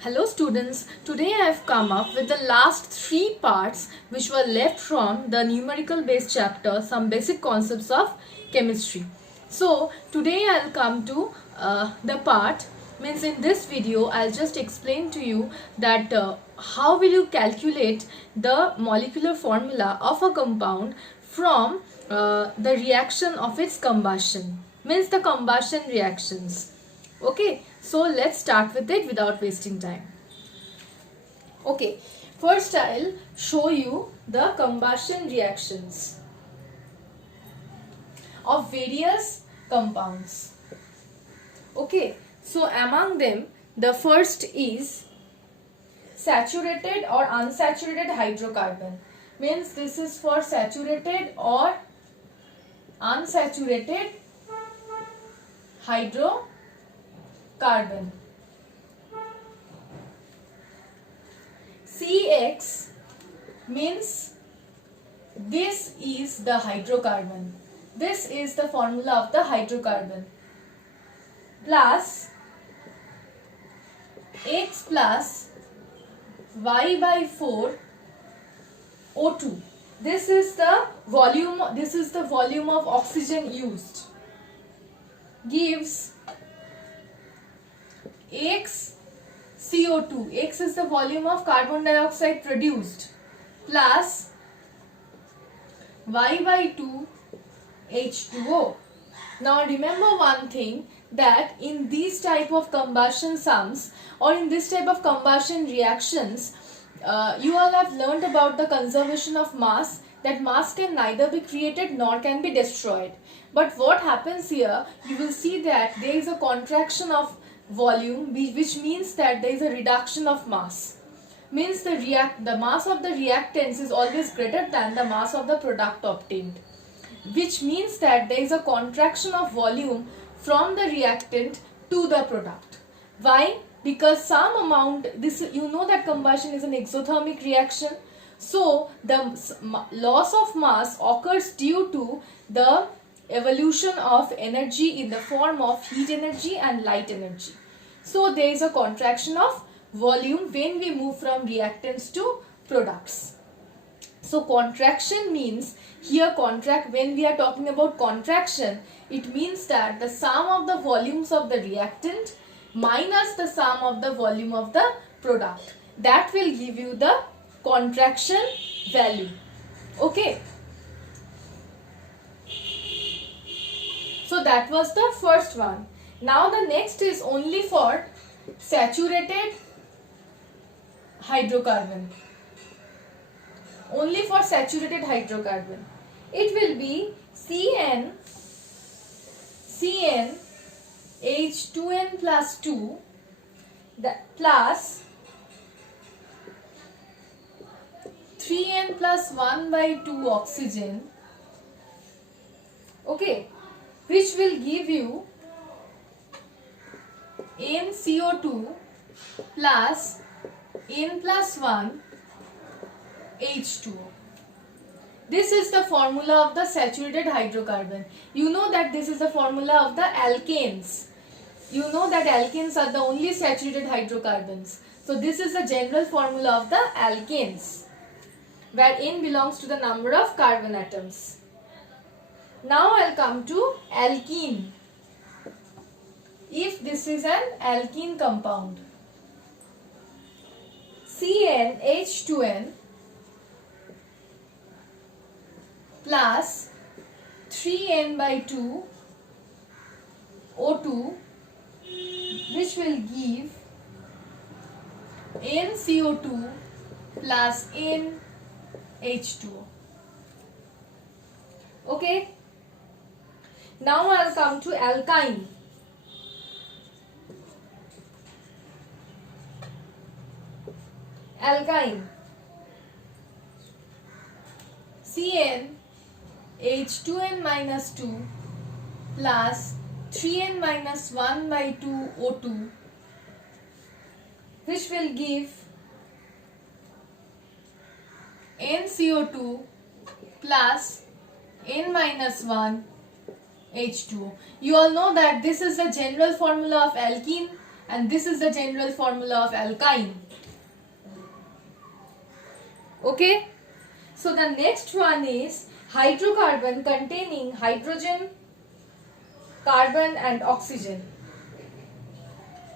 Hello students, today I have come up with the last 3 parts which were left from the numerical based chapter, some basic concepts of chemistry. So today I'll come to the part, means in this video I'll just explain to you that how will you calculate the molecular formula of a compound from the reaction of its combustion, means the combustion reactions. Okay, so let's start with it without wasting time. Okay, first I'll show you the combustion reactions of various compounds. Okay, so among them the first is saturated or unsaturated hydrocarbon, means this is for saturated or unsaturated hydrocarbon. CX means this is the hydrocarbon. This is the formula of the hydrocarbon. Plus X plus Y by 4 O2. This is the volume of oxygen used. Gives X CO2. X is the volume of carbon dioxide produced, plus Y by 2 H2O. Now remember one thing, that in these type of combustion sums or in this type of combustion reactions, you all have learnt about the conservation of mass, that mass can neither be created nor can be destroyed. But what happens here, you will see that there is a contraction of volume, which means that there is a reduction of mass. Means the mass of the reactants is always greater than the mass of the product obtained, which means that there is a contraction of volume from the reactant to the product. Why? Because some amount, you know that combustion is an exothermic reaction, so the loss of mass occurs due to the evolution of energy in the form of heat energy and light energy. So there is a contraction of volume when we move from reactants to products. So contraction means, here when we are talking about contraction, it means that the sum of the volumes of the reactant minus the sum of the volume of the product, that will give you the contraction value. Okay. So that was the first one. Now the next is only for saturated hydrocarbon. Only for saturated hydrocarbon. It will be CN H2N plus 2 plus 3N plus 1 by 2 oxygen. Okay, which will give you NCO2 plus N plus 1 H2O. This is the formula of the saturated hydrocarbon. You know that this is the formula of the alkanes. You know that alkanes are the only saturated hydrocarbons. So this is the general formula of the alkanes, where N belongs to the number of carbon atoms. Now I'll come to alkene. If this is an alkene compound, CnH2n plus 3n by 2 O2, which will give NCO2 plus NH2O. Okay. Now I'll come to alkyne. Alkyne. Cn H2n minus 2 plus 3n minus 1 by 2 O2, which will give NCO2 plus N minus 1 H2O. You all know that this is the general formula of alkene and this is the general formula of alkyne. Okay. So the next one is hydrocarbon containing hydrogen, carbon and oxygen.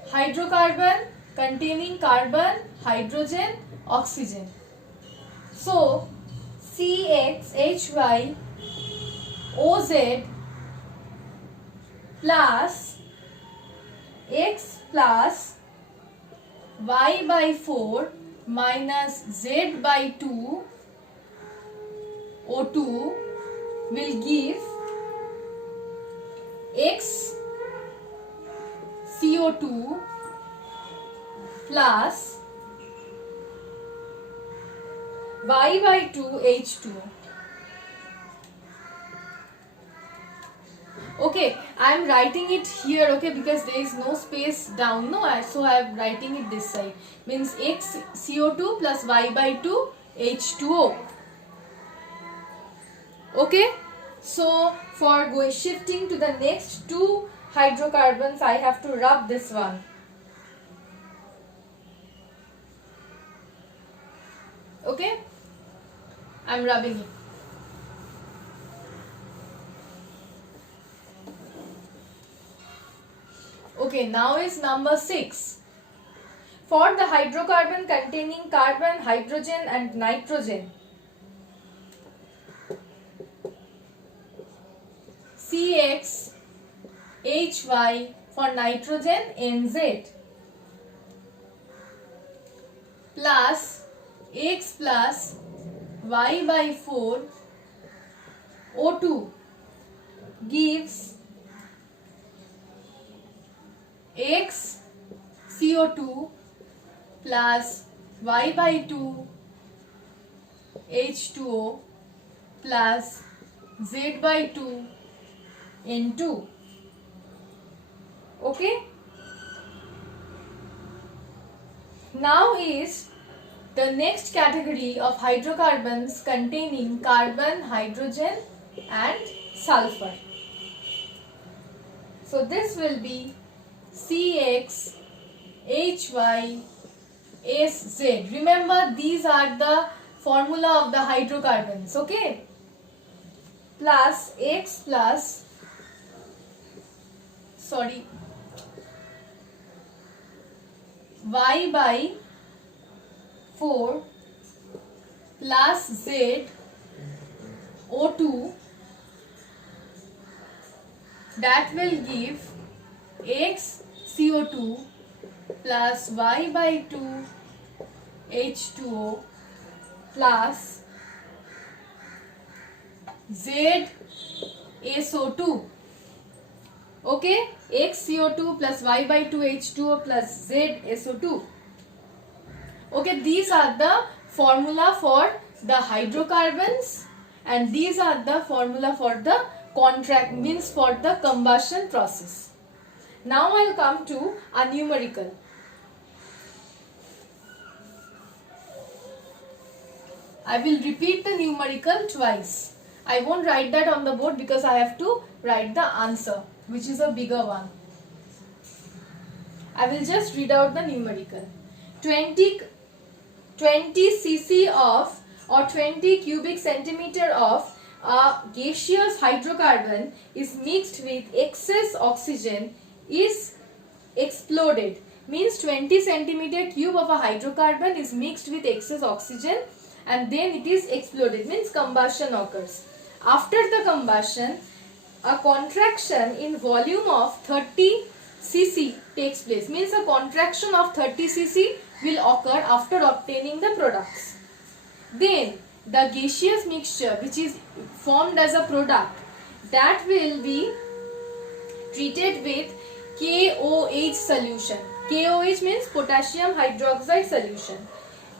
Hydrocarbon containing carbon, hydrogen, oxygen. So CXHY OZ plus X plus Y by 4 minus Z by 2 O2 will give X CO2 plus Y by 2 H2O. Okay, I am writing it here, okay, because there is no space down, no, so I am writing it this side. Means X CO2 plus Y by 2 H2O. Okay, so for shifting to the next two hydrocarbons, I have to rub this one. Okay, I am rubbing it. Okay, now is number 6. For the hydrocarbon containing carbon, hydrogen and nitrogen, CXHY for nitrogen NZ plus X plus Y by 4 O2 gives X CO2 plus Y by 2 H2O plus Z by 2 N2. Okay. Now is the next category of hydrocarbons containing carbon, hydrogen and sulfur. So this will be CXHYSZ. Remember, these are the formula of the hydrocarbons, okay? Plus X plus, sorry, Y by 4 plus Z O2, that will give X CO2 plus Y by 2 H2O plus Z SO2. Okay, X CO2 plus Y by 2 H2O plus Z SO2. Okay, these are the formula for the hydrocarbons and these are the formula for the contract, means for the combustion process. Now I will come to a numerical. I will repeat the numerical twice. I won't write that on the board because I have to write the answer, which is a bigger one. I will just read out the numerical. 20 cc of or 20 cubic centimeter of a gaseous hydrocarbon is mixed with excess oxygen is exploded. Means 20 centimeter cube of a hydrocarbon is mixed with excess oxygen and then it is exploded, means combustion occurs. After the combustion, a contraction in volume of 30 cc takes place, means a contraction of 30 cc will occur after obtaining the products. Then the gaseous mixture which is formed as a product, that will be treated with KOH solution. KOH means potassium hydroxide solution.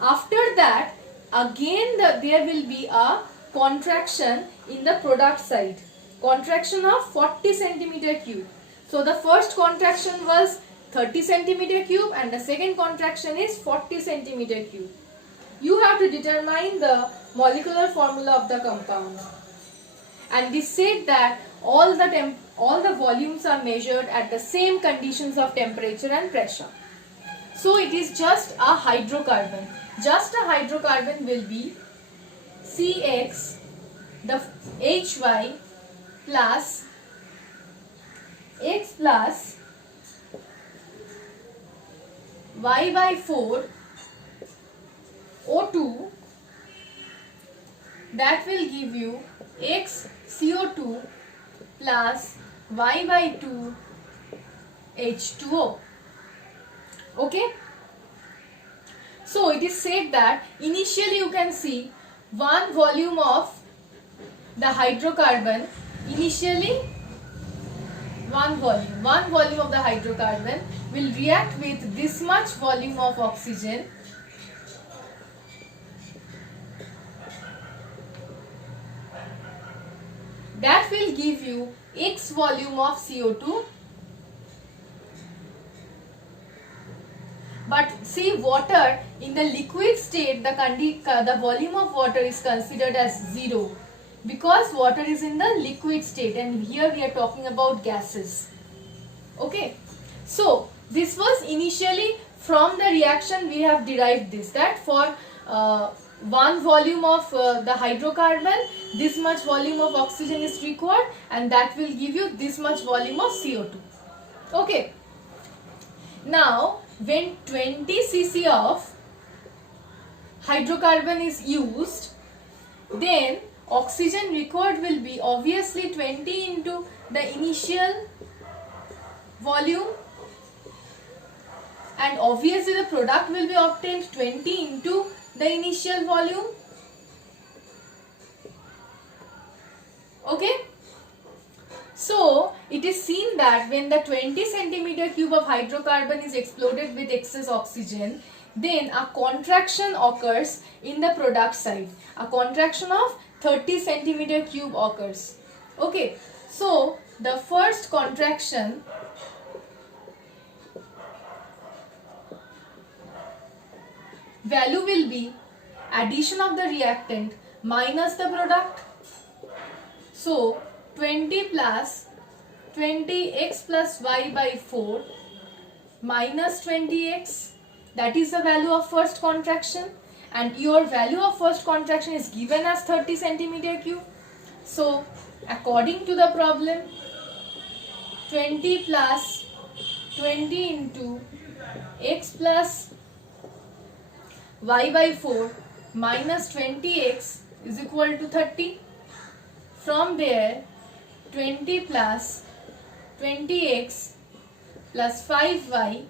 After that, again there will be a contraction in the product side, contraction of 40 centimeter cube. So the first contraction was 30 centimeter cube and the second contraction is 40 centimeter cube. You have to determine the molecular formula of the compound. And this said that all the all the volumes are measured at the same conditions of temperature and pressure. So it is just a hydrocarbon. Just a hydrocarbon will be CX, the HY plus X plus Y by 4 O2, that will give you X CO2 plus Y by 2 H2O. Okay. So it is said that initially you can see one volume of the hydrocarbon, initially one volume of the hydrocarbon will react with this much volume of oxygen, that will give you X volume of CO2. But see, water in the liquid state, the volume of water is considered as 0 because water is in the liquid state, and here we are talking about gases. Okay, so this was initially from the reaction we have derived this, that for one volume of the hydrocarbon, this much volume of oxygen is required, and that will give you this much volume of CO2. Okay. Now, when 20 cc of hydrocarbon is used, then oxygen required will be obviously 20 into the initial volume, and obviously the product will be obtained 20 into the initial volume. Okay. So it is seen that when the 20 centimeter cube of hydrocarbon is exploded with excess oxygen, then a contraction occurs in the product side. A contraction of 30 centimeter cube occurs. Okay. So the first contraction value will be addition of the reactant minus the product. So 20 plus 20x plus y by 4 minus 20x, that is the value of first contraction, and your value of first contraction is given as 30 centimeter cube. So according to the problem, 20 plus 20 into x plus y by 4 minus 20x is equal to 30. From there, 20 plus 20x plus 5y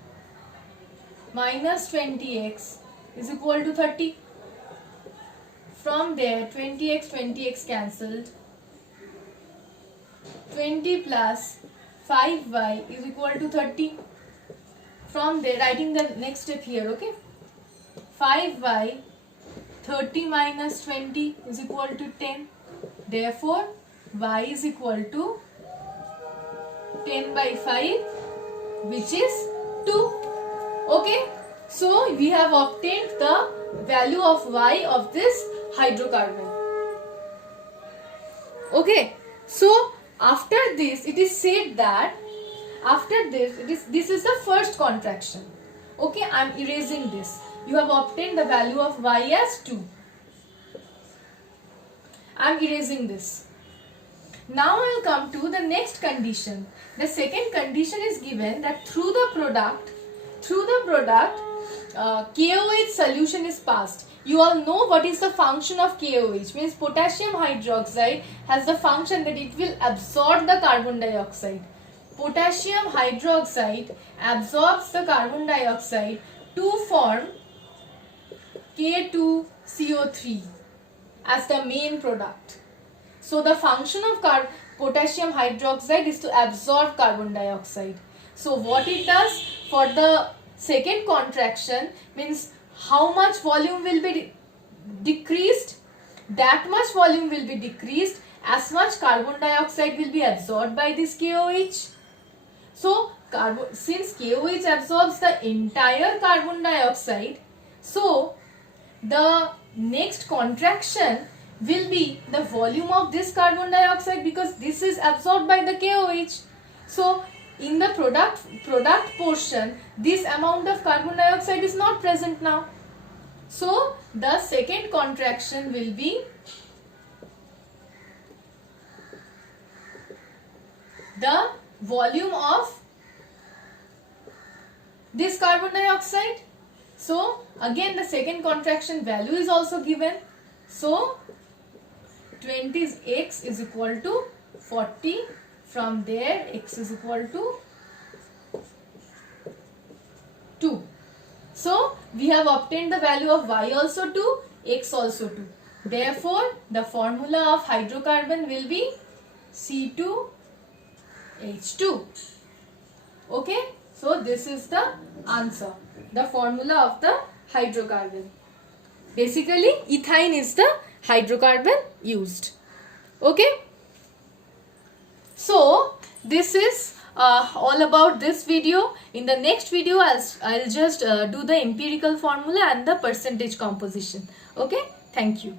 minus 20x is equal to 30. From there, 20x cancelled. 20 plus 5y is equal to 30. From there, writing the next step here, okay? 5y, 30 minus 20 is equal to 10. Therefore, y is equal to 10 by 5, which is 2. Okay. So, we have obtained the value of y of this hydrocarbon. Okay. So, after this, it is said that after this, this is the first contraction. Okay. I am erasing this. You have obtained the value of y as 2. I am erasing this. Now I will come to the next condition. The second condition is given that through the product, KOH solution is passed. You all know what is the function of KOH. Means potassium hydroxide has the function that it will absorb the carbon dioxide. Potassium hydroxide absorbs the carbon dioxide to form K2CO3 as the main product. So the function of potassium hydroxide is to absorb carbon dioxide. So what it does for the second contraction means how much volume will be decreased, that much volume will be decreased, as much carbon dioxide will be absorbed by this KOH. So since KOH absorbs the entire carbon dioxide, so the next contraction will be the volume of this carbon dioxide, because this is absorbed by the KOH. So in the product portion, this amount of carbon dioxide is not present now. So the second contraction will be the volume of this carbon dioxide. So again the second contraction value is also given. So 20 x is equal to 40. From there x is equal to 2. So we have obtained the value of y also 2, x also 2. Therefore the formula of hydrocarbon will be C2H2. Okay, so this is the answer, the formula of the hydrocarbon. Basically ethyne is the hydrocarbon used. Okay, so this is all about this video. In the next video I'll just do the empirical formula and the percentage composition. Okay, thank you.